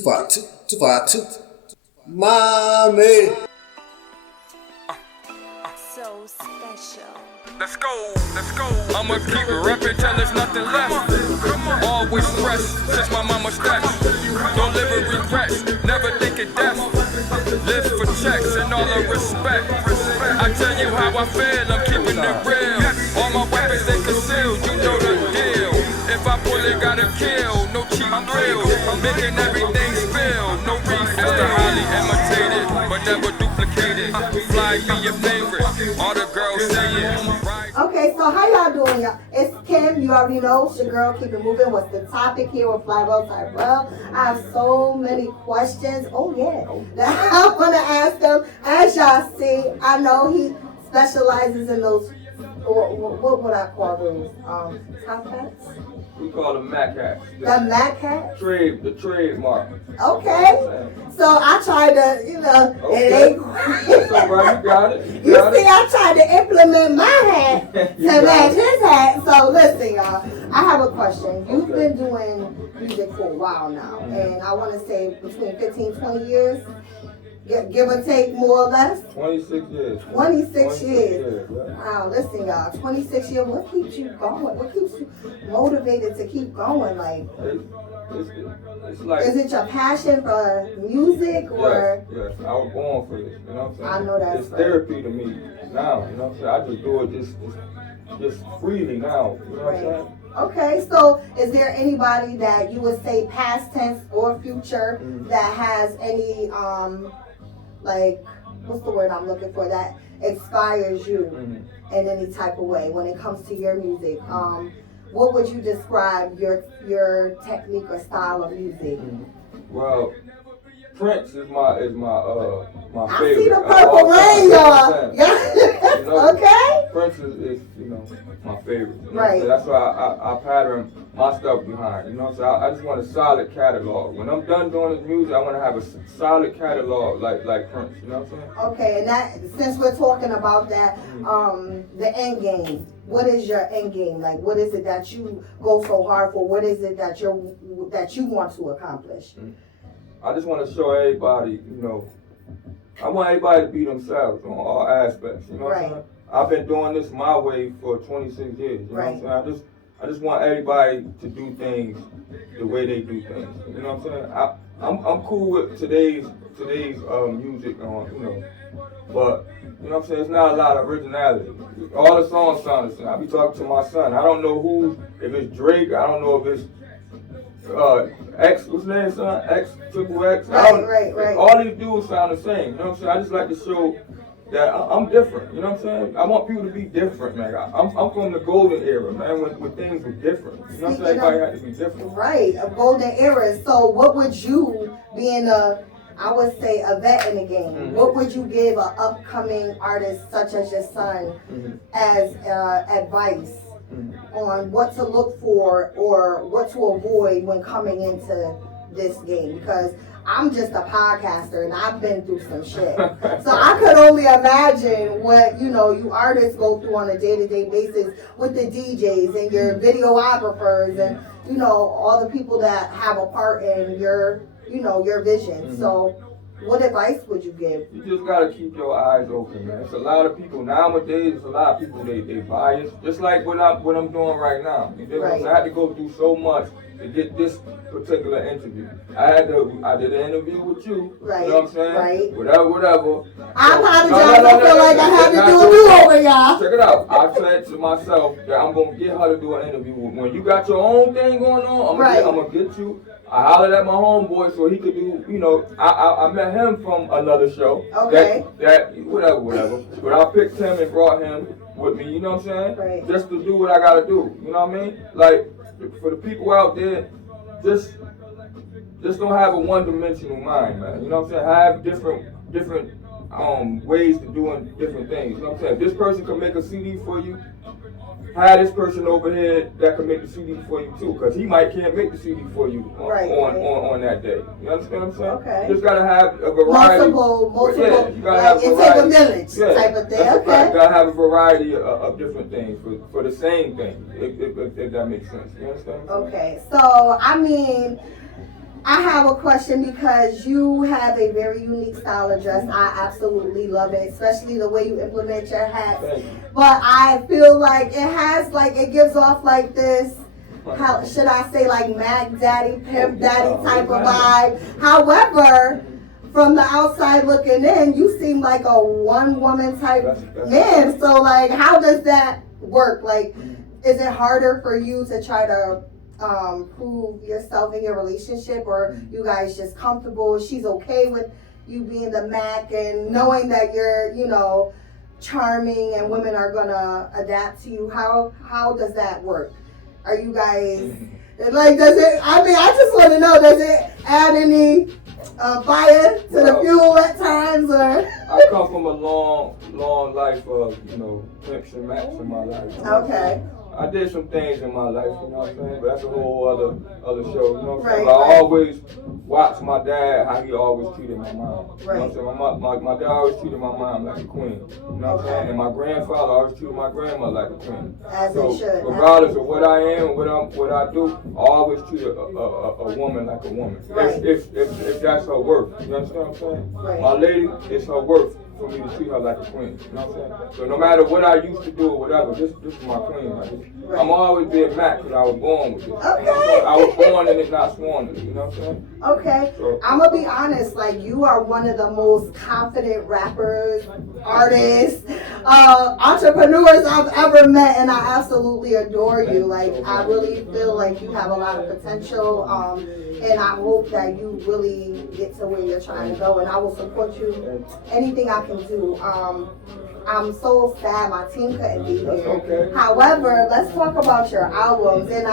252. Mommy. So special. Let's go. I'ma keep it rapping till there's nothing left. Always fresh since my mama steps. Don't live in regrets, never think of death. Live for checks and all the respect. I tell you how I feel, I'm keeping it real. All my weapons they concealed, you know the deal. If I pull it, gotta kill, no cheap thrills. Making everything spill, no refill. It's the highly imitated, but never duplicated. Fly be your favorite, all the girls say it. Okay, so how y'all doing, y'all? It's Kim. You already know. It's your girl. Keep it moving. What's the topic here with Flywell Tyrell? I have so many questions. Oh yeah, that I want to ask them. As y'all see, I know he specializes in those. What would I call those? Top hats. We call them Mac hats. The Mac hats. The trademark. Okay. So I tried to, it ain't That's all right, you got it. You see, I tried to implement my hat to match his hat. So listen, y'all, I have a question. You've been doing music for a while now, and I want to say between 15, 20 years, give or take, more or less. 26 years. 26 years. Yeah. Wow, listen, y'all, 26 years. What keeps you going? What keeps you motivated to keep going? Like, it's like, is it your passion for music or? Yes. I was born for this. You know what I'm saying? I know that's it's right. therapy to me now. You know what I'm saying? I just do it just freely now. You know what I'm saying? Okay, so is there anybody that you would say past tense or future that has any like, what's the word I'm looking for, that inspires you in any type of way when it comes to your music? What would you describe your technique or style of music? Well, Prince is my favorite. I see the purple rain, y'all. Yeah. Okay. Prince is my favorite. You know Right. So that's why I pattern my stuff behind. You know what I'm saying? I just want a solid catalog. When I'm done doing this music, I want to have a solid catalog like Prince. You know what I'm saying? Okay, and that, since we're talking about that, the end game. What is your end game? Like, what is it that you go so hard for? What is it that you want to accomplish? I just want to show everybody, I want everybody to be themselves on all aspects. You know what I'm saying? I've been doing this my way for 26 years. You know what I'm saying? I just want everybody to do things the way they do things. You know what I'm saying? I'm cool with today's music, but you know what I'm saying? It's not a lot of originality. All the songs sound the same. I be talking to my son. I don't know if it's Drake. I don't know if it's X, what's his name, son? X, triple X. Right. All these dudes sound the same. You know what I'm saying? I just like to show that I'm different. You know what I'm saying? I want people to be different, man. I'm from the golden era, man, when things were different. You know what I'm saying? Everybody had to be different. Right, a golden era. So what would you, being I would say a vet in the game, what would you give an upcoming artist such as your son as advice on what to look for or what to avoid when coming into this game? Because I'm just a podcaster and I've been through some shit. So I could only imagine what, you artists go through on a day-to-day basis with the DJs and your videographers and, all the people that have a part in your vision. So what advice would you give? You just gotta keep your eyes open, man. It's a lot of people nowadays. It's a lot of people they biased. Just like what I'm doing right now. You know what I'm saying? I had to go through so much to get this particular interview. I did an interview with you. Right. You know what I'm saying? Right. Whatever. I apologize. I feel like I had to do a do-over, y'all. Check it out. I said to myself that I'm gonna get her to do an interview. When you got your own thing going on, I'm gonna get you. I hollered at my homeboy so he could do, I met him from another show. Okay. That whatever. But I picked him and brought him with me, you know what I'm saying? Right. Just to do what I gotta do, you know what I mean? Like, for the people out there, just don't have a one-dimensional mind, man. You know what I'm saying? Have different ways to doing different things. You know what I'm saying? If this person can make a CD for you, have this person over here that can make the CD for you too, because he can't make the CD for you on that day. You understand what I'm saying? Okay. You just gotta have a variety. Multiple. Yeah, you gotta have a it variety. take a village type of thing. Okay. You gotta have a variety of different things for the same thing, if that makes sense. You understand what I'm saying? Okay. So I have a question because you have a very unique style of dress. I absolutely love it, especially the way you implement your hats. But I feel like it gives off like this, how should I say, like Mac Daddy, Pimp Daddy type of vibe. However, from the outside looking in, you seem like a one woman type man. So like, how does that work? Like, is it harder for you to try to prove yourself in your relationship, or you guys just comfortable? She's okay with you being the Mac and knowing that you're, charming and women are gonna adapt to you. How does that work? Are you guys like? I just want to know. Does it add any fire to the fuel at times, or? I come from a long life of pimps and maps in my life. Okay. I did some things in my life, you know what I'm saying? But that's a whole other show, you know what I'm saying? Right, But I always watched my dad, how he always treated my mom. Right. You know what I'm saying? My dad always treated my mom like a queen. You know what I'm saying? And my grandfather always treated my grandma like a queen. As so they should. regardless of what I am, what I do, I always treat a woman like a woman. Right. If that's her worth. You understand what I'm saying? Right. My lady, it's her worth for me to treat her like a queen. You know what I'm saying? So no matter what I used to do or whatever, this is my queen. Like, I'm always being Mac because I was born with it. Okay. You know I was born in it, not sworn in it. You know what I'm saying? Okay. So, I'm gonna be honest. Like, you are one of the most confident rappers, artists, entrepreneurs I've ever met, and I absolutely adore you. Like, I really feel like you have a lot of potential. And I hope that you really get to where you're trying to go, and I will support you anything I can do. I'm so sad my team couldn't be here. Okay. However, let's talk about your albums, and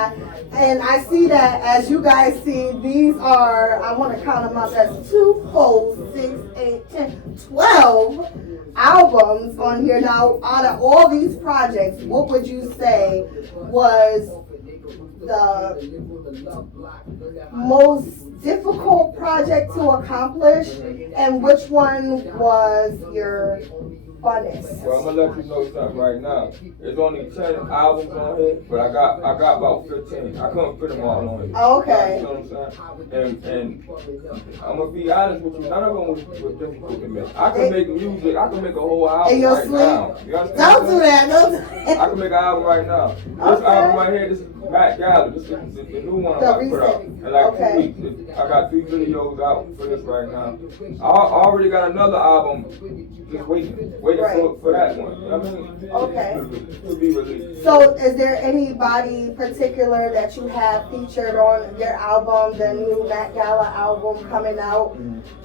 I see that, as you guys see, these are, I want to count them up, that's 2, 4, 6, 8, 10, 12 albums on here. Now, out of all these projects, what would you say was the most difficult project to accomplish, and which one was your funnest? Well, I'm gonna let you know something right now. There's only 10 albums on here, but I got about 15. I couldn't fit them all on here. Okay. You know what I'm saying? And I'm gonna be honest with you, none of them was difficult to make. I can make music. I can make a whole album right now. You understand? Don't do that. Don't do that. I can make an album right now. This album right here, this is Matt Gallagher. This is the new one I'm about to put out. In like 2 weeks. I got 3 videos out for this right now. I already got another album just waiting for that one. You know what I mean? Okay. To be released. So, is there anybody particular that you have featured on your album, the new Matt Gala album coming out,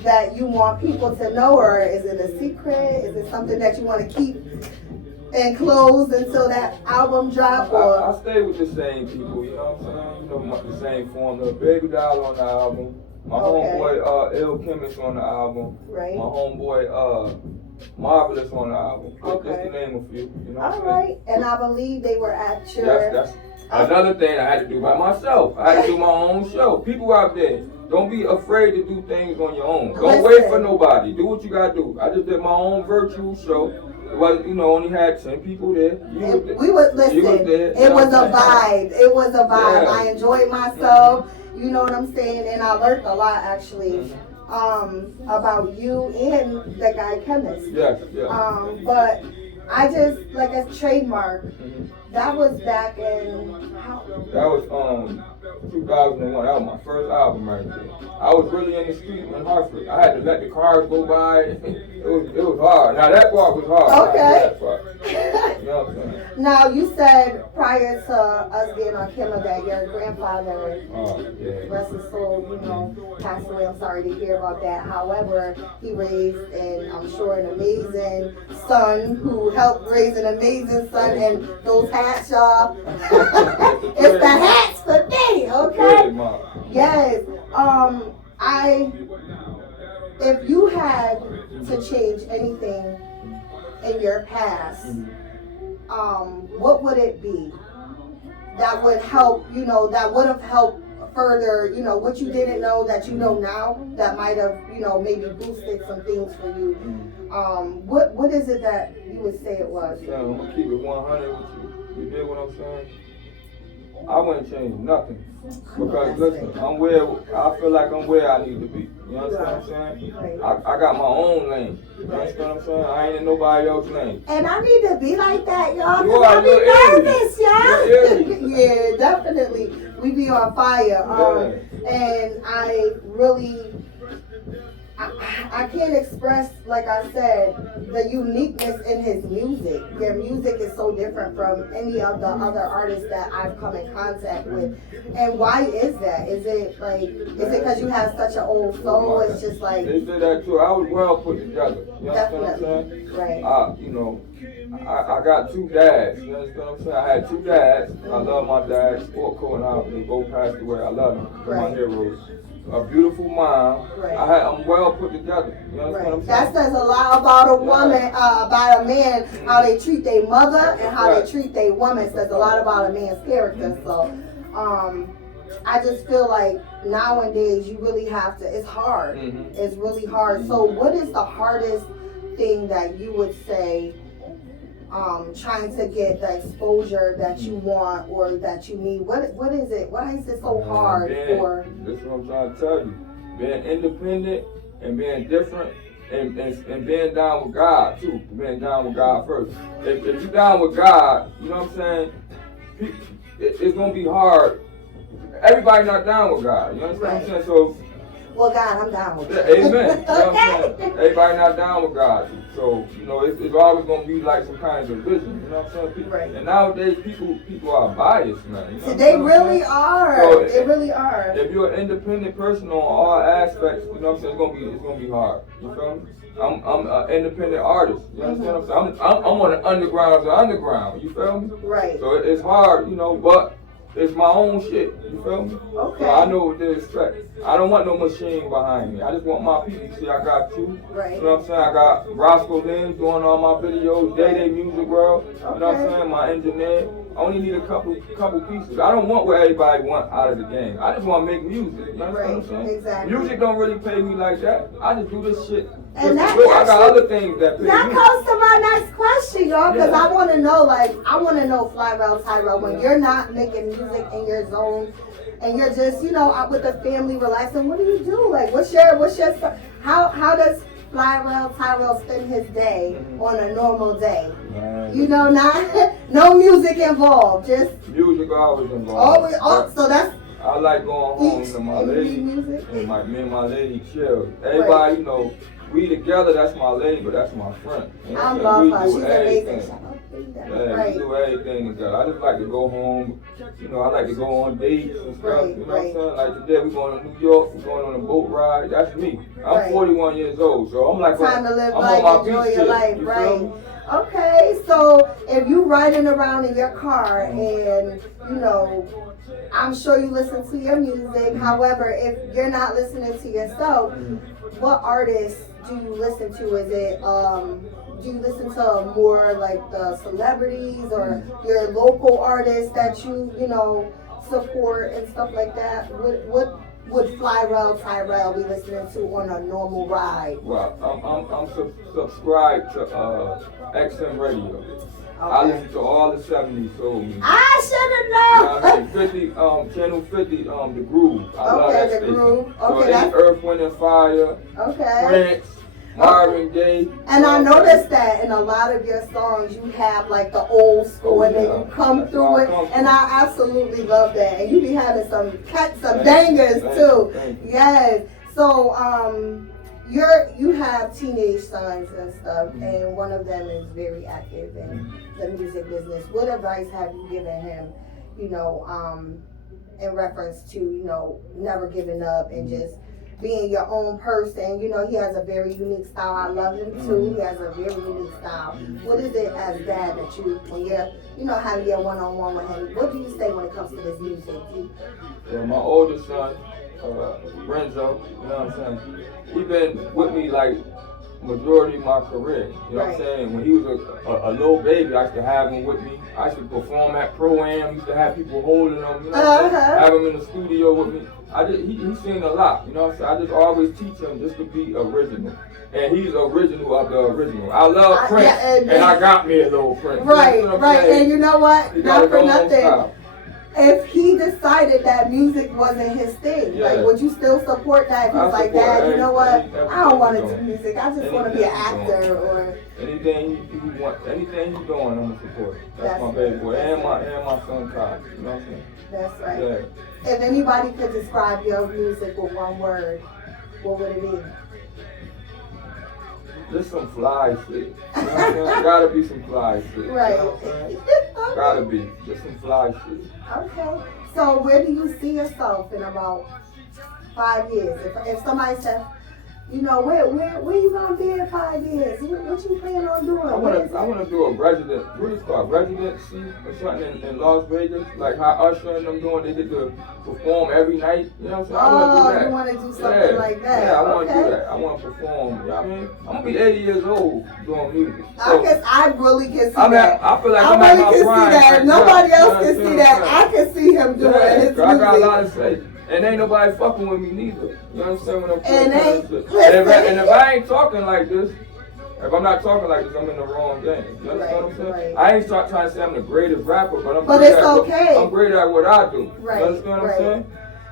that you want people to know, or is it a secret? Is it something that you want to keep enclosed until that album drop? Or I stay with the same people, you know what I'm saying? You know, the same formula. Baby Doll on the album. My homeboy Ill Chemist on the album. Right. My homeboy Marvelous on the album. Just to name a few. You know all right. And I believe they were at your... That's another thing I had to do by myself. I had to do my own show. People out there, don't be afraid to do things on your own. Don't wait for nobody. Do what you gotta do. I just did my own virtual show. It was, only had 10 people there. We would listen. It was a vibe. It was a vibe. Yeah. I enjoyed myself. You know what I'm saying? And I learned a lot, actually, about you and the guy Chemist. Yes. But I just, like a trademark, that was back in... That was 2001. That was my first album right there. I was really in the street in Hartford. I had to let the cars go by. It was hard. Now that part was hard. Okay. You know what I'm saying? Now you said prior to us being on camera that your grandfather, rest his soul, passed away. I'm sorry to hear about that. However, he raised, and I'm sure, an amazing son who helped raise an amazing son. And those hats, y'all, it's the hats for me, okay? Yes. If you had to change anything in your past, what would it be that would help, that would have helped further, what you didn't know that you know now, that might have, maybe boosted some things for you? What is it that you would say it was? I'm gonna keep it 100 with you. You get what I'm saying? I wouldn't change nothing. Because listen, I feel like I'm where I need to be. You understand what I'm saying? I got my own lane. You understand what I'm saying? I ain't in nobody else's lane. And I need to be like that, y'all, because I be nervous, y'all. Yeah, definitely. We be on fire. And I really, I can't express, like I said, the uniqueness in his music. Their music is so different from any of the other artists that I've come in contact with. And why is that? Is it because you have such an old soul? It's just like... They say that too. I was well put together. You understand what I'm saying? Right. I got two dads. You understand what I'm saying? I had two dads. I love my dad, Sport Co and I. They both passed away. I love them. They're my heroes. A beautiful mom. Right. I'm well put together. You understand what I'm saying? That says a lot about a woman, about a man, how they treat their mother and how they treat their woman. Says a lot about a man's character. So, I just feel like nowadays you really have to. It's hard. It's really hard. So, what is the hardest thing that you would say? Trying to get the exposure that you want or that you need. What is it? Why is it so hard for? That's what I'm trying to tell you. Being independent and being different and being down with God too. Being down with God first. If you're down with God, you know what I'm saying? It's gonna be hard. Everybody not down with God. You understand what I'm saying? So. Well, God, I'm down with it. Amen. You know what I'm saying? Everybody not down with God. So, it's always going to be like some kind of division. You know what I'm saying? Right. And nowadays, people are biased, man. You know they really are. So they really are. If you're an independent person on all aspects, you know what I'm saying, it's going to be hard. You feel me? I'm an independent artist. You understand what I'm saying? I'm on the underground of the underground. You feel me? Right. So it's hard, but it's my own shit, you feel me? Okay. So I know what to expect. I don't want no machine behind me. I just want my people. See, I got you. Right. You know what I'm saying? I got Roscoe Lynn doing all my videos, Day Music World. You know what I'm saying? My engineer. I only need a couple pieces. I don't want what everybody want out of the game. I just want to make music. You know what I'm saying? Exactly. Music don't really pay me like that. I just do this shit. And I got other things that pay that me. That goes to my next question, y'all, because I want to know, Tyrell, when you're not making music in your zone and you're just, out with the family relaxing, what do you do? Like, how does Tyrell spend his day on a normal day? No music involved, just music always involved. So that's. I like going home to my lady, and me and my lady chill. Everybody, we together, that's my lady, but that's my friend. I love her. She's amazing. We do everything together. I just like to go home. I like to go on dates and stuff. You know what I'm saying? Like today, we're going to New York. We're going on a boat ride. That's me. I'm 41 years old, so I'm like, time to live I'm life, on my enjoy beach your shit, life, you right? Okay, so if you riding around in your car and I'm sure you listen to your music. However, if you're not listening to yourself, what artists do you listen to? Is it do you listen to more like the celebrities or your local artists that you support and stuff like that? What would Tyrell be listening to on a normal ride? Well, I'm subscribed to XM Radio. Okay. I listen to all the 70s soul music. I should have known. 50, channel 50, The Groove. I love that station. Groove. So that's Earth, Wind and Fire. Prince, Marvin Gaye. And I noticed that in a lot of your songs you have like the old school and then you come through it, and I absolutely love that. And you be having some bangers too. Yes. So you have teenage sons and stuff, and one of them is very active in the music business. What advice have you given him, in reference to, never giving up and just being your own person? He has a very unique style. I love him too. He has a very unique style. What is it as dad that when you're, having your one-on-one with him, what do you say when it comes to this music? My oldest son, Renzo, you know what I'm saying? He been with me like majority of my career. You know what I'm saying? When he was a little baby, I used to have him with me. I used to perform at Pro-Am. Used to have people holding him. You know what I'm saying? Have him in the studio with me. He's seen a lot. You know what I'm saying? I just always teach him just to be original. And he's original of the original. I love Prince, and I got me a little Prince. Right, you know right. And you know what? Not for nothing. if he decided that music wasn't his thing, like, would you still support that? If he's like, Dad, you know what? I don't want to do music. I just want to be an actor or anything he wants, anything he's doing, I'm gonna support it. That's my baby boy, and my son Kai. You know what I'm saying? That's right. Yeah. If anybody could describe your music with one word, what would it be? Just some fly shit. You know what I'm saying? Gotta be some fly shit. Right. You know what I'm saying? Gotta be. Just some fly shit. Okay. So where do you see yourself in about 5 years? If somebody said, you know, where you gonna be in 5 years? What you plan on doing? I wanna do a residency or something in Las Vegas, like how Usher and them doing. They get to perform every night. You know what I'm saying? I wanna do that. You wanna do something like that? Yeah, I wanna do that. I wanna perform. You know what I mean? I'm gonna be 80 years old doing music. So, I really can see that. I feel like I I'm really at my can prime. see that. Right Nobody now. else can see that. I can see him doing his music. I got a lot to say. And ain't nobody fucking with me neither. You understand what I'm saying? And if I ain't talking like this, if I'm not talking like this, I'm in the wrong game. You understand what I'm saying? Right. I ain't trying to say I'm the greatest rapper, but I'm great at what I do. Right. You understand what I'm saying?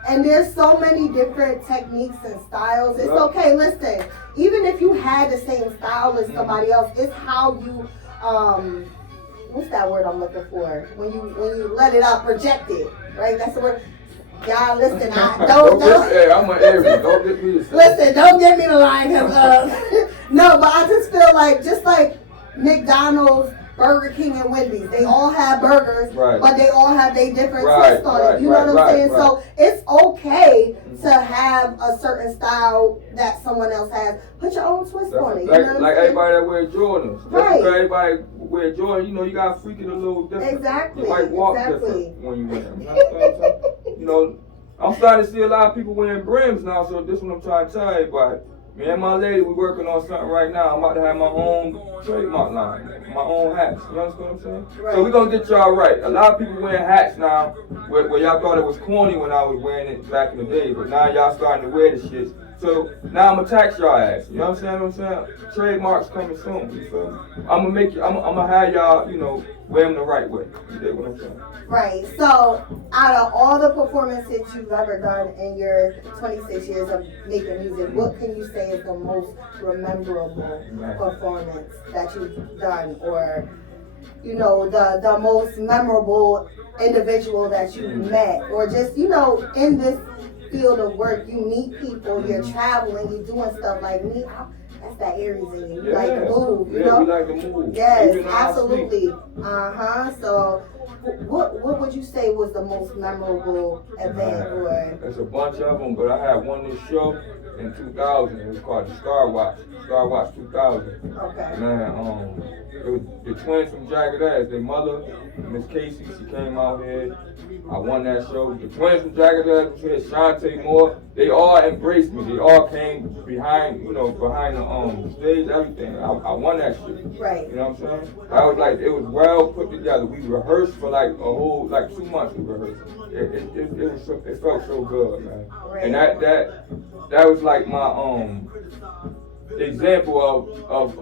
And there's so many different techniques and styles. It's okay, listen, even if you had the same style as somebody else, it's how you what's that word I'm looking for? When you let it out, project it, right? That's the word. Y'all listen, don't Hey, I'm an Aries. Don't get me to listen, don't get me to line him up. No, but I just feel like just like McDonald's, Burger King, and Wendy's, they all have burgers, but they all have their different twist on it. You know what I'm saying? So it's okay to have a certain style that someone else has. Put your own twist on it. You know what I'm saying? Everybody that wears Jordans. Right. Everybody wear Jordan, you know, you gotta freak it a little different. Exactly. You might walk different when you wear them. You know what I'm saying? You know, I'm starting to see a lot of people wearing brims now, so this is what I'm trying to tell everybody. Me and my lady, we working on something right now. I'm about to have my own trademark line, my own hats. You understand what I'm saying? Right. So we're gonna get y'all right. A lot of people wearing hats now, where y'all thought it was corny when I was wearing it back in the day, but now y'all starting to wear the shit. So now I'm gonna tax y'all ass. You know what I'm saying? Trademarks coming soon. You feel me? I'm gonna have y'all, you know, wear them the right way. You get what I'm saying? Right. So out of all the performances you've ever done in your 26 years of making music, what can you say is the most memorable performance that you've done, or you know, the most memorable individual that you've met, or just, you know, in this field of work, you meet people, you're traveling, you're doing stuff like me. That's that Aries in you. You like to move, you know? We like to move. Yes, absolutely. So, what would you say was the most memorable event? Or there's a bunch of them, but I had one this show in 2000. It was called the Star Watch 2000. Okay. Man, it was the twins from Jagged Edge. Their mother, Miss Casey, she came out here. I won that show. The twins from Jagged Edge was here, Shantae Moore. They all embraced me. They all came behind the stage, everything. I won that shit. Right. You know what I'm saying? I was like, it was well put together. We rehearsed for like a whole, 2 months we rehearsed. It felt so good, man. Right. And that was like my example of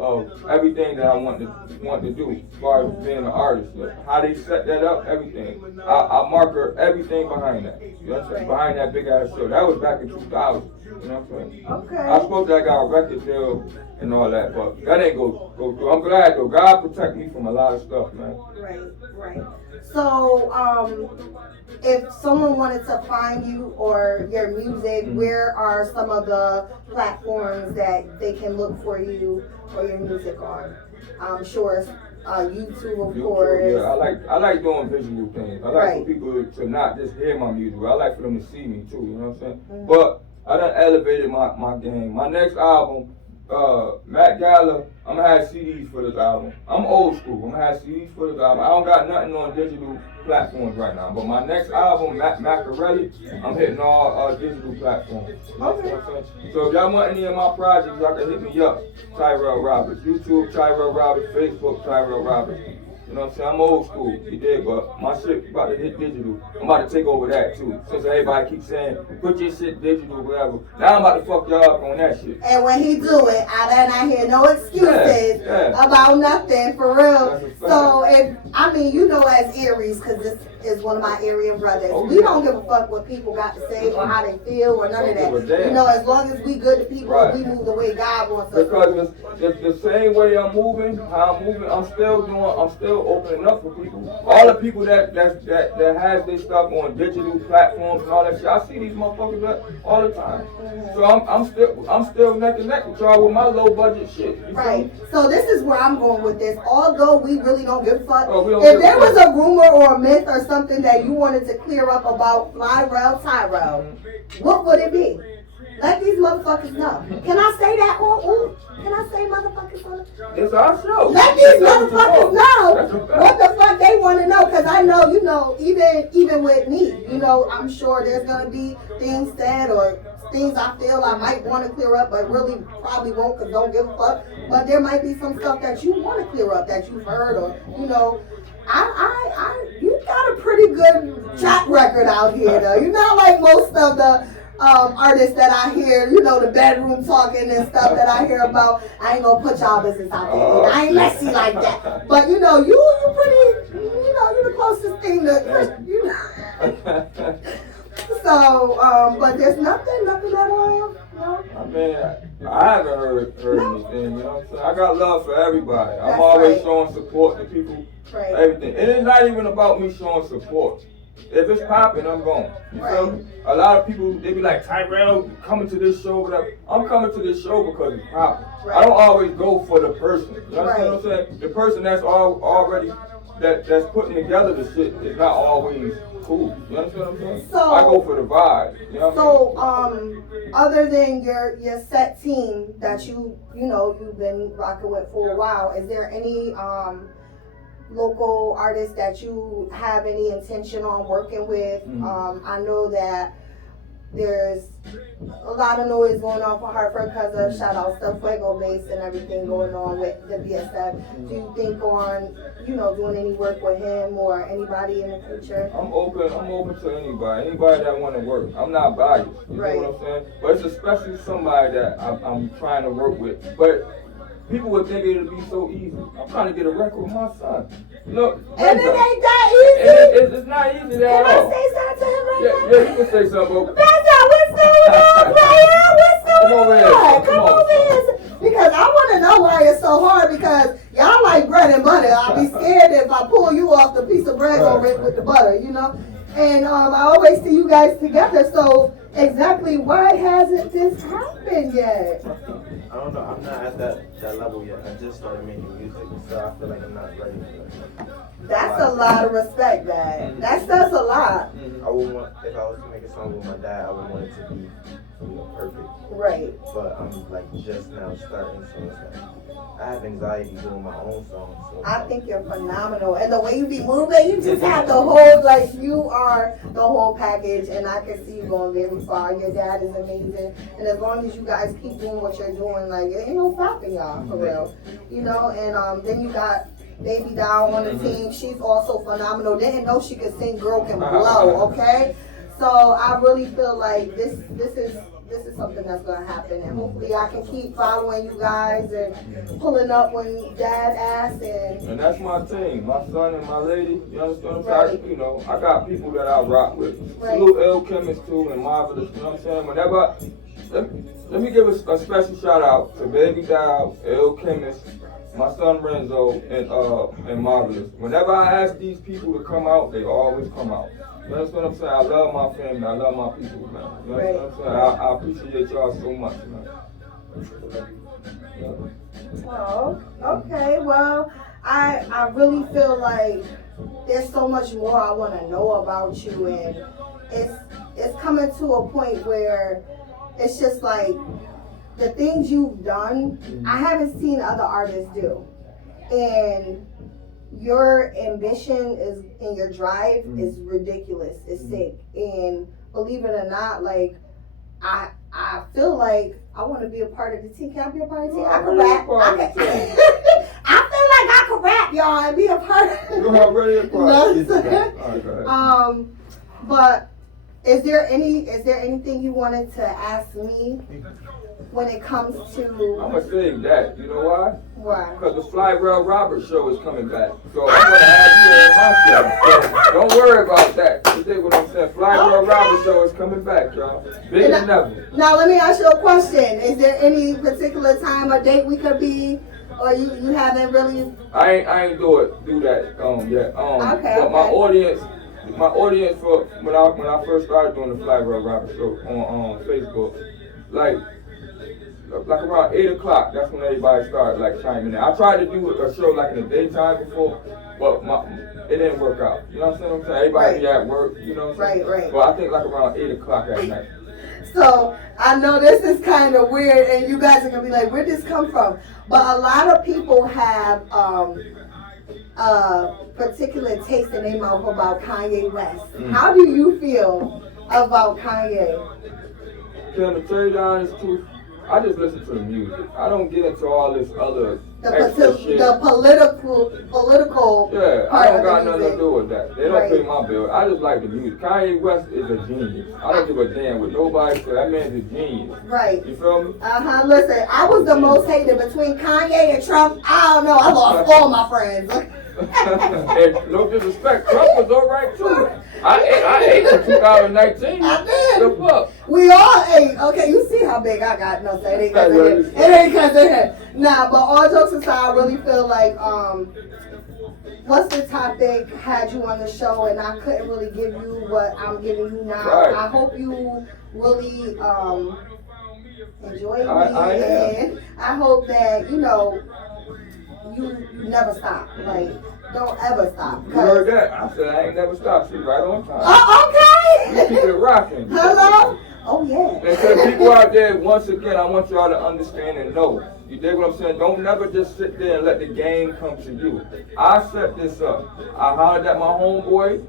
everything that I want to do as far as being an artist. How they set that up, everything. I marker everything behind that. You know what I'm saying? Behind that big ass show. That was back in 2000. You know what I'm saying? Okay. I was supposed to have got a record deal and all that, but that ain't go through. I'm glad though. God protect me from a lot of stuff, man. Right. So, if someone wanted to find you or your music, where are some of the platforms that they can look for you or your music on? I'm sure YouTube, of course. Yeah, I like doing visual things. I like for people to not just hear my music. I like for them to see me too. You know what I'm saying? Mm-hmm. But I done elevated my game. My next album, Matt Gala, I'm gonna have CDs for this album. I'm old school. I'm gonna have CDs for this album. I don't got nothing on digital platforms right now. But my next album, Macarelli, I'm hitting all digital platforms. Okay. So if y'all want any of my projects, y'all can hit me up. Tyrell Roberts. YouTube, Tyrell Roberts. Facebook, Tyrell Roberts. You know what I'm saying? I'm old school, you did, but my shit about to hit digital. I'm about to take over that too. Since everybody keeps saying, put your shit digital, whatever. Now I'm about to fuck y'all up on that shit. And when he do it, I better not hear no excuses about nothing, for real. So you know, as Aries, because is one of my area brothers. We don't give a fuck what people got to say or how they feel or none of that. You know, as long as we good to people, we move the way God wants us to move. Because the same way I'm moving, how I'm moving, I'm still opening up for people. All the people that has their stuff on digital platforms and all that shit. I see these motherfuckers all the time. So I'm still neck and neck with y'all with my low budget shit. Right. So this is where I'm going with this. Although we really don't give a fuck. If there was a rumor or a myth or something that you wanted to clear up about Tyrell, what would it be? Let these motherfuckers know. Can I say that? Can I say motherfuckers on it? It's our show. Let these motherfuckers know what the fuck they want to know. Because I know, you know, even with me, you know, I'm sure there's going to be things said or things I feel I might want to clear up, but really probably won't because don't give a fuck. But there might be some stuff that you want to clear up that you've heard or, you know. You got a pretty good track record out here, though. You're not like most of the artists that I hear, you know, the bedroom talking and stuff that I hear about. I ain't gonna put y'all business out there. I ain't messy like that. But you know, you pretty, you know, you're the closest thing to, you know. So, but there's nothing at all. No. I mean, I haven't heard anything, you know what I'm saying? I got love for everybody. I'm That's always right. showing support to people, Right. everything. And it's not even about me showing support. If it's popping, I'm going. You feel me? A lot of people, they be like, Tyrell, coming to this show, whatever. I'm coming to this show because it's popping. Right. I don't always go for the person. You understand Right. what I'm saying? The person that's already, that's putting together the shit is not always cool. You understand what I'm saying? So, I go for the vibe. You know what I mean? Other than your set team that you've been rocking with for a while, is there any local artists that you have any intention on working with? I know that there's a lot of noise going on for Hartford because of shout out Stuff Fuego base and everything going on with the BSF. Do you think on, doing any work with him or anybody in the future? I'm open to anybody that want to work. I'm not biased. You know what I'm saying? But it's especially somebody that I'm trying to work with. But people would think it would be so easy. I'm trying to get a record with my son. And it ain't that easy. It's not easy at Can all. I say something to him right now? Yeah, you can say something. Beza, what's going on, player? What's going on? Come over here. Because I want to know why it's so hard because y'all like bread and butter. I'll be scared if I pull you off the piece of bread over it with the butter, And I always see you guys together. So exactly why hasn't this happened yet? I don't know. I'm not at that level yet. I just started making music, so I feel like I'm not ready for it. That's a lot of respect, man. That says a lot. I would want, if I was to make a song with my dad, I would want it to be, perfect. Right. But I'm like just now starting, so it's like I have anxiety doing my own songs. So I think you're phenomenal, and the way you be moving, you just have the whole you are the whole package, and I can see you going very far. Your dad is amazing, and as long as you guys keep doing what you're doing, it ain't no stopping y'all for real, And then you got Baby Doll on the team. She's also phenomenal. Didn't know she could sing "Girl Can Blow." Okay, so I really feel like this is something that's gonna happen, and hopefully I can keep following you guys and pulling up when Dad asks. And that's my team, my son and my lady. You understand what I'm saying? I got people that I rock with. Salute Ill Chemist too and Marvelous. You know what I'm saying? Whenever, let me give a special shout out to Baby Doll, Ill Chemist, my son Renzo, and Marvelous. Whenever I ask these people to come out, they always come out. You understand what I'm saying? I love my family. I love my people, man. You understand what I'm saying? I appreciate y'all so much, man. Oh, okay. Well, I really feel like there's so much more I want to know about you, and it's coming to a point where it's just like the things you've done, I haven't seen other artists do, and your ambition is and your drive is ridiculous. It's sick, and believe it or not, I feel like I want to be a part of the team. Can I be a part of the team? I can rap. I feel like I can rap, y'all, and be a part of You're already a part. No, but is there anything you wanted to ask me? when it comes to I'm gonna save that. You know why? why? Because the Tyrell Roberts show is coming back. So I'm gonna have you on my show. So don't worry about that. You dig what I'm saying? Tyrell Roberts show is coming back, y'all. Bigger than ever. Now let me ask you a question. Is there any particular time or date we could be, or you haven't really? I ain't do that yet. Okay. But my audience for when I first started doing the Tyrell Roberts show on Facebook, like around 8 o'clock, that's when everybody started like chiming in. I tried to do a show like in the daytime before, but it didn't work out. You know what I'm saying? Everybody be at work, you know what I'm saying? Right. But I think like around 8 o'clock at night. So I know this is kind of weird, and you guys are gonna be like, "Where'd this come from?" But a lot of people have particular taste in their mouth about Kanye West. How do you feel about Kanye? To tell you the honest truth, I just listen to the music. I don't get into all this other extra shit. The political Yeah, part I don't of got the nothing music. to do with that. They don't pay my bill. I just like the music. Kanye West is a genius. I don't give a damn what nobody says. That man's a genius. Right. You feel me? Listen, I was the most hated between Kanye and Trump. I don't know. I lost all my friends. And no disrespect, Trump was alright too. I ate in 2019. I did. The fuck? We all ate. Okay, you see how big I got. No, say it ain't because of him. It ain't because of him. Nah, but all jokes aside, I really feel like what's the topic had you on the show and I couldn't really give you what I'm giving you now. Right. I hope you really enjoy me, and I hope that you never stop. Like, don't ever stop. You heard that? I said I ain't never stopped. She right on time. Oh, You keep okay. it rocking. Hello? Oh, yeah. And to the people out there, once again, I want y'all to understand and know. You dig what I'm saying? Don't never just sit there and let the game come to you. I set this up. I hollered at my homeboy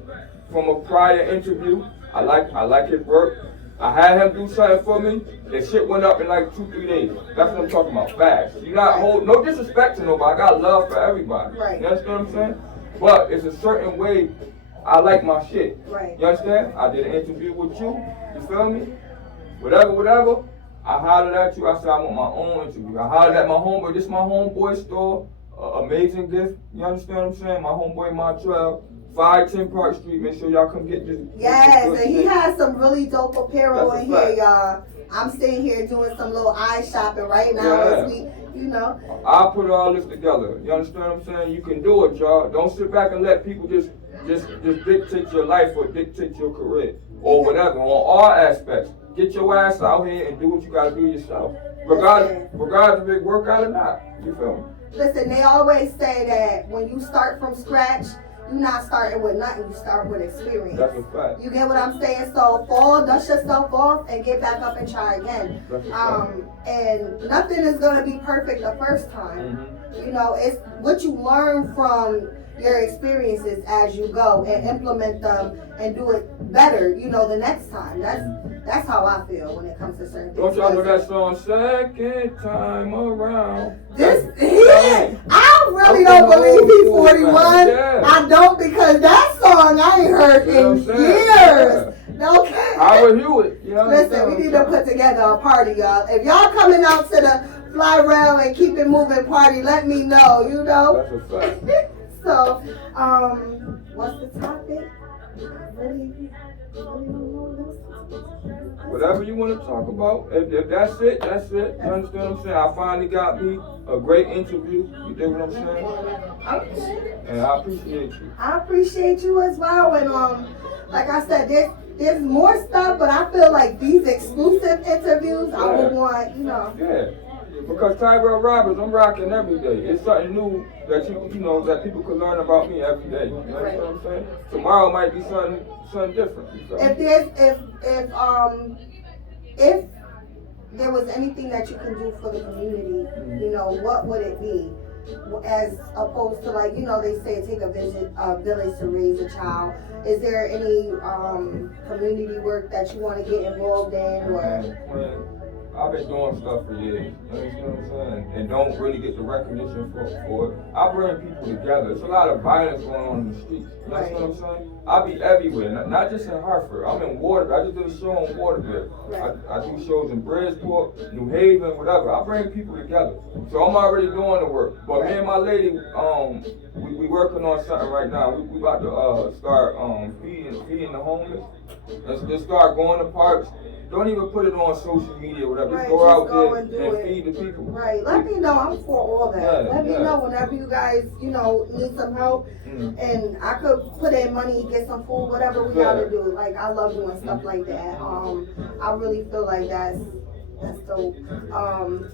from a prior interview. I like his work. I had him do something for me. The shit went up in like 2-3 days. That's what I'm talking about. Fast. You not hold no disrespect to nobody. I got love for everybody. Right. You understand what I'm saying? But it's a certain way I like my shit. Right. You understand? I did an interview with you. You feel me? Whatever. I hollered at you. I said I want my own interview. I hollered at my homeboy. This is my homeboy store. Amazing gift. You understand what I'm saying? My homeboy Montreal. 510 Park Street. Make sure y'all come get this. Yes, this and he has some really dope apparel That's in a here, fact. y'all. I'm sitting here doing some little eye shopping right now as we, I'll put all this together. You understand what I'm saying? You can do it, y'all. Don't sit back and let people just dictate your life or dictate your career or whatever on all aspects. Get your ass out here and do what you gotta do yourself. Regardless if it work out or not. You feel me? Listen, they always say that when you start from scratch, you're not starting with nothing, you start with experience. That's a fact. You get what I'm saying? So fall, dust yourself off, and get back up and try again. That's a fact. And nothing is gonna be perfect the first time. Mm-hmm. It's what you learn from your experiences as you go and implement them and do it better, the next time. That's how I feel when it comes to certain things. Don't y'all know that song, Second Time Around? I really don't believe he's 41. Yeah. I don't, because that song I ain't heard in years. Okay. Howard Hewitt. Listen, we need to put together a party, y'all. If y'all coming out to the Fly Rail and Keep It Moving party, let me know, That's a fact. So, what's the topic? Really don't know. Whatever you want to talk about, if that's it, that's it. You understand what I'm saying? I finally got me a great interview. You dig what I'm saying? Okay. And I appreciate you. I appreciate you as well. And like I said, there's more stuff, but I feel like these exclusive interviews, I would want, Yeah. Because Tyrell Roberts, I'm rocking every day. It's something new that that people can learn about me every day. You know what I'm saying? Tomorrow might be something different. If there was anything that you can do for the community, what would it be? As opposed to they say take a village to raise a child. Is there any community work that you want to get involved in, or? I've been doing stuff for years. You understand what I'm saying? And don't really get the recognition for it. I bring people together. There's a lot of violence going on in the streets. You understand what I'm saying? I be everywhere, not just in Hartford. I'm in Waterbury. I just did a show in Waterbury. I do shows in Bridgeport, New Haven, whatever. I bring people together. So I'm already doing the work. But me and my lady, we working on something right now. We about to start feeding the homeless. Let's just start going to parks. Don't even put it on social media or whatever. Just go out there and feed the people. Right. Let me know. I'm for all that. Let me know whenever you guys, need some help. And I could put in money, get some food, whatever we gotta do. Like, I love doing stuff like that. I really feel like that's dope.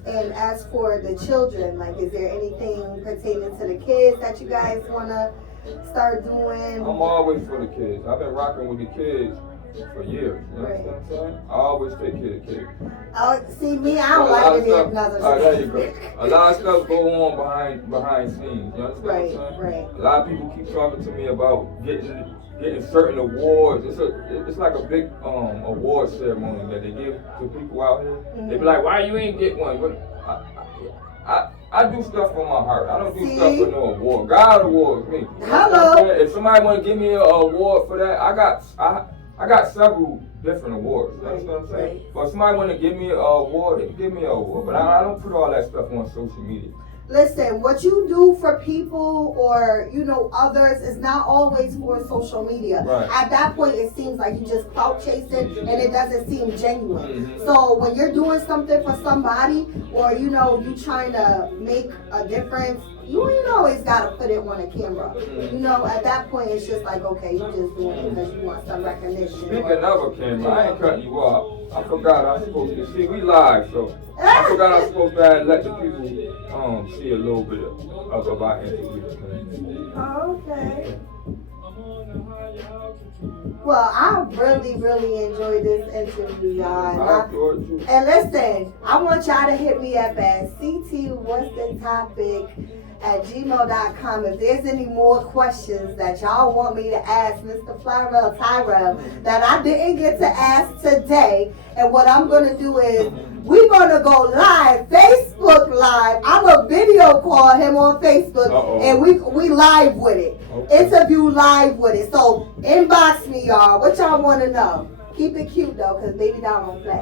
And as for the children, like, is there anything pertaining to the kids that you guys wanna start doing? I'm always for the kids. I've been rocking with the kids for years. You know what I'm saying? I always take care of kids. See me, I don't like it if nothing. There you go. A lot of stuff go on behind scenes. You understand what I'm saying? Right. A lot of people keep talking to me about getting certain awards. It's like a big award ceremony that they give to people out here. They be like, why you ain't get one? But I do stuff for my heart. I don't do stuff for no award. God awards me. Hello. If somebody want to give me an award for that, I got several different awards. You understand what I'm saying? But if somebody want to give me an award, they can give me an award. But I don't put all that stuff on social media. Listen, what you do for people or, others is not always for social media. Right. At that point, it seems like you just clout chasing and it doesn't seem genuine. So when you're doing something for somebody or, you trying to make a difference, you ain't always got to put it on a camera. At that point, it's just like, okay, you just doing it because you want some recognition. Speaking of a camera, I ain't cutting you off. I forgot I was supposed to see. We live, so I forgot I was supposed to let the people see a little bit of our interview. Okay. Well, I really, really enjoyed this interview, y'all. I enjoyed it too. And listen, I want y'all to hit me up at ctwhatstotopic@gmail.com if there's any more questions that y'all want me to ask Mr. Tyrell that I didn't get to ask today. And what I'm going to do is we're going to go live, Facebook Live. I'm going to video call him on Facebook and we live with it. Interview live with it. So inbox me, y'all. What y'all want to know? Keep it cute though, because baby down on flat.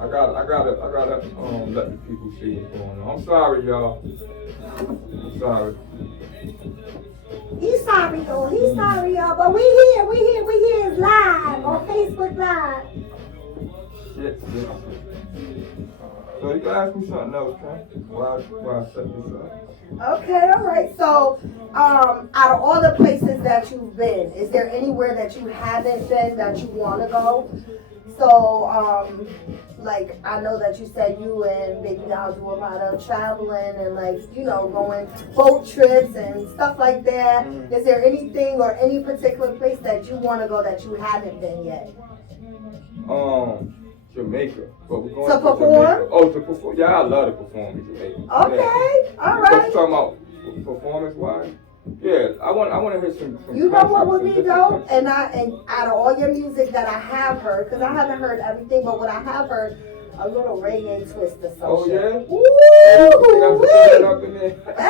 I gotta let the people see what's going on. I'm sorry, y'all. I'm sorry. He's sorry though. He's sorry, y'all. But we here. It's live on Facebook Live. Shit. So you can ask me something else, okay? While I set this up. Okay, all right. So, out of all the places that you've been, is there anywhere that you haven't been that you want to go? So, like, I know that you said you and Baby Doll do a lot of traveling and, going boat trips and stuff like that. Is there anything or any particular place that you want to go that you haven't been yet? Jamaica. But we're going to perform? Oh, to perform. Yeah, I love to perform in Jamaica. Okay, all right. What you talking about performance-wise? Yeah, I want to hear some. You know what would be dope? And out of all your music that I have heard, because I haven't heard everything, but what I have heard, a little reggae twist or something. Oh yeah. Hey!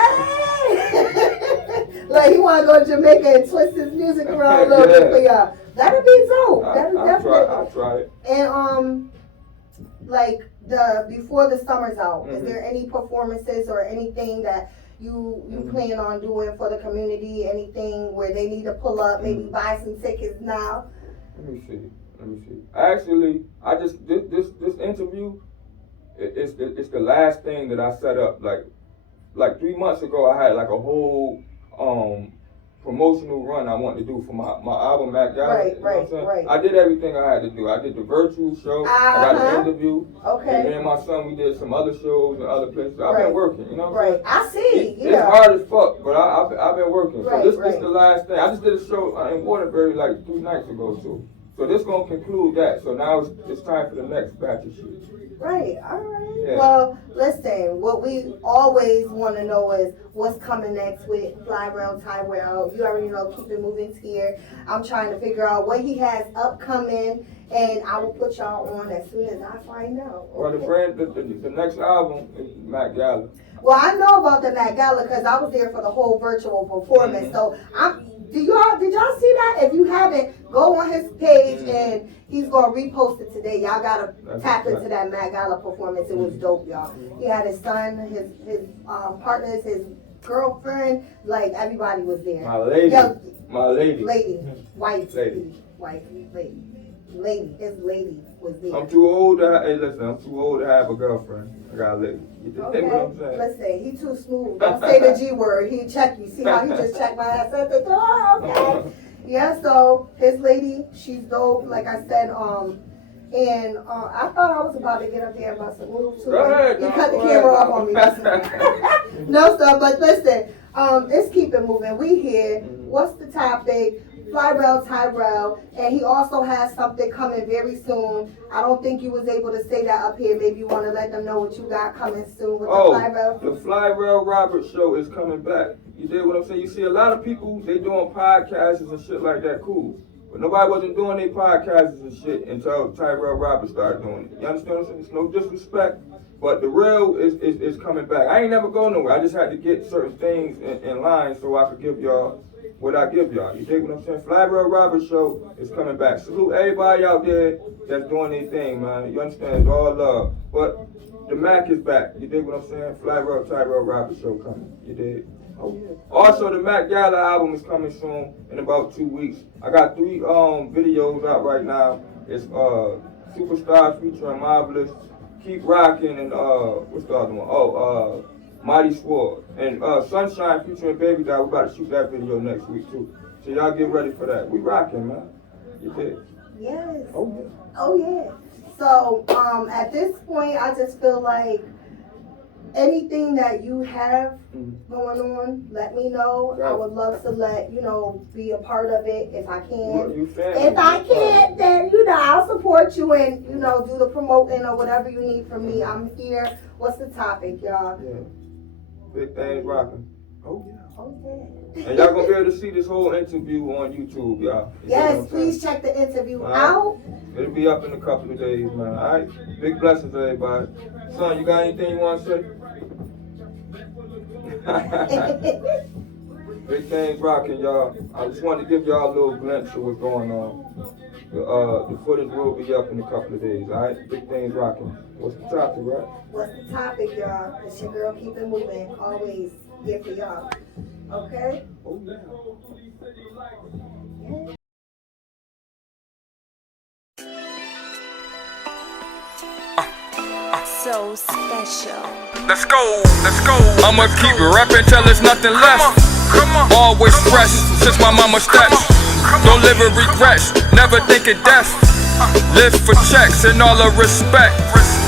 Like he want to go to Jamaica and twist his music around a little bit for y'all. That'd be dope. I'll try it. And before the summer's out, is there any performances or anything that you plan on doing for the community? Anything where they need to pull up, maybe buy some tickets now? Let me see. Actually, this interview, it's the last thing that I set up. Like 3 months ago, I had like a whole promotional run I wanted to do for my album Mac Gallery. Right. I did everything I had to do. I did the virtual show. I got an interview. Okay. And me and my son, we did some other shows and other places. I've been working, you know what I'm saying? I see. It's hard as fuck, but I've been working. So this is the last thing. I just did a show in Waterbury like 3 nights ago too. So this gonna conclude that. So now it's time for the next batch of shit. Right, all right. Yeah. Well, listen, what we always want to know is what's coming next with Tyrell. You already know, keep it moving here. I'm trying to figure out what he has upcoming, and I will put y'all on as soon as I find out. Well, the next album is Matt Gala. Well, I know about the Met Gala because I was there for the whole virtual performance. So did y'all see that? If you haven't, go on his page and he's gonna repost it today. Y'all gotta tap into that Met Gala performance. It was dope, y'all. He had his son, his partners, his girlfriend, like everybody was there. My lady. His lady was there. I'm too old to have a girlfriend. I got a lady. You Okay. what I'm saying? Listen, he too smooth. Don't say the G word. He check you. See how he just checked my ass at the door? Okay. Yeah, so his lady, she's dope. Like I said, and I thought I was about to get up there and bust a move too. Go ahead, You cut the camera off on me. No, sir, but listen, let's keep it moving. We here. What's the topic? Tyrell, and he also has something coming very soon. I don't think you was able to say that up here. Maybe you want to let them know what you got coming soon with the Tyrell. The Tyrell Roberts show is coming back. You did what I'm saying? You see a lot of people, they doing podcasts and shit like that, cool. But nobody wasn't doing their podcasts and shit until Tyrell Roberts started doing it. You understand what I'm saying? It's no disrespect, but the real is coming back. I ain't never go nowhere. I just had to get certain things in line so I could give y'all what I give y'all. You dig what I'm saying? Tyrell Roberts show is coming back. Salute everybody out there that's doing their thing, man. You understand? It's all love. But the Mac is back. You dig what I'm saying? Tyrell Roberts show coming. You dig? Oh yeah. Also, the Mac Gala album is coming soon in about 2 weeks. I got 3 videos out right now. It's Superstars featuring Marvelous, Keep Rocking, and what's the other one? Mighty Sword. And Sunshine featuring Baby Doll. We're about to shoot that video next week too. So y'all get ready for that. We rocking, man. You did. Yes. Oh yeah. Oh yeah. So at this point, I just feel like anything that you have going on, let me know. Right. I would love to be a part of it if I can. Well, you family. If I can't, then I'll support you and do the promoting or whatever you need from me. I'm here. What's the topic, y'all? Yeah. Big things rocking. Oh yeah. Okay. And y'all gonna be able to see this whole interview on YouTube, y'all. Yes, please check the interview out. It'll be up in a couple of days, man. All right. Big blessings, everybody. Son, you got anything you want to say? Big things rocking, y'all. I just wanted to give y'all a little glimpse of what's going on. The footage will be up in a couple of days, all right? Big things rocking. What's the topic, right? What's the topic, y'all? It's your girl, keep it moving. Always here for y'all. Okay? Oh, yeah. So special. Let's go. I'ma keep rapping till there's nothing left. Always fresh since my mama steps. Don't live in regrets, never think of death. Live for checks and all the respect.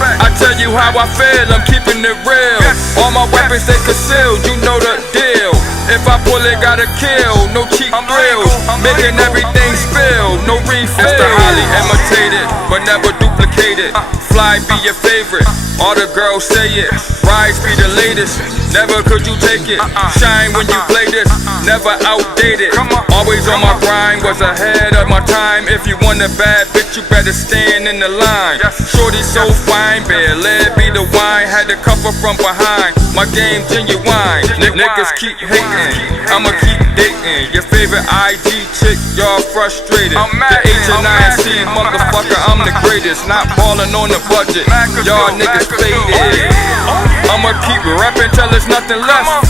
I tell you how I feel, I'm keeping it real. All my weapons they concealed, you know the deal. If I pull it, gotta kill, no cheap thrills. Making everything spill, no refill. It's the highly imitated, but never duplicated. Fly be your favorite, all the girls say it. Rise be the latest, never could you take it. Shine when you play this, never outdated. Always on my grind, was ahead of my time. If you want a bad bitch, you better stand in the line. Shorty so fine, bare lead be the wine. Had to cover from behind, my game genuine. Niggas keep hating, I'ma keep dating. Your favorite IG chick, y'all frustrated. The H&I-C motherfucker, I'm the greatest. Not ballin' on the budget, y'all niggas faded. I'ma keep rapping till there's nothing left.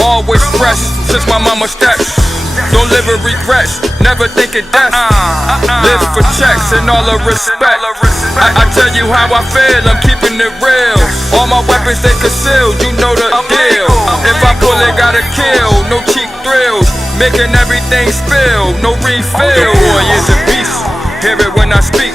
Always fresh since my mama steps. Don't live in regrets, never think of death. Live for checks and all the respect. I tell you how I feel, I'm keeping it real. All my weapons they concealed, you know the deal. If I pull it, gotta kill, no cheap thrills. Making everything spill, no refill. The boy is a beast, hear it when I speak.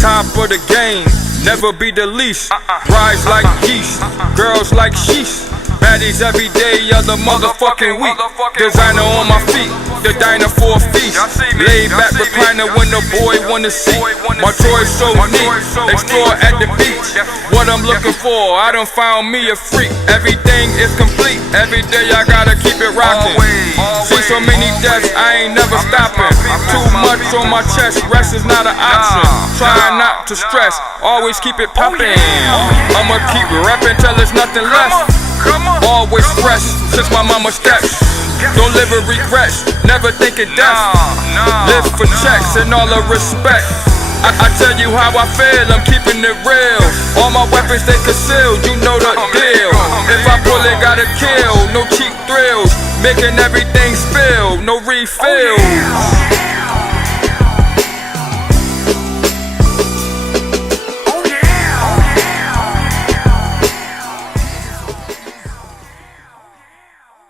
Top of the game, never be the least. Rise like yeast, girls like sheesh. Baddies every day of the motherfucking week. Designer on my feet, the diner for a feast. Laid back recliner when the boy wanna see. My choice so neat, explore at the beach. What I'm looking for, I done found me a freak. Everything is complete, every day I gotta keep it rocking. See so many deaths, I ain't never stopping. Too much on my chest, rest is not an option. Trying not to stress, always keep it poppin'. I'ma keep reppin' till there's nothing left. Always fresh, since my mama steps. Don't live with regrets, never thinking death. Live for checks and all the respect. I tell you how I feel, I'm keeping it real. All my weapons they concealed, you know the deal. If I pull it, gotta kill, no cheap thrills. Making everything spill, no refills.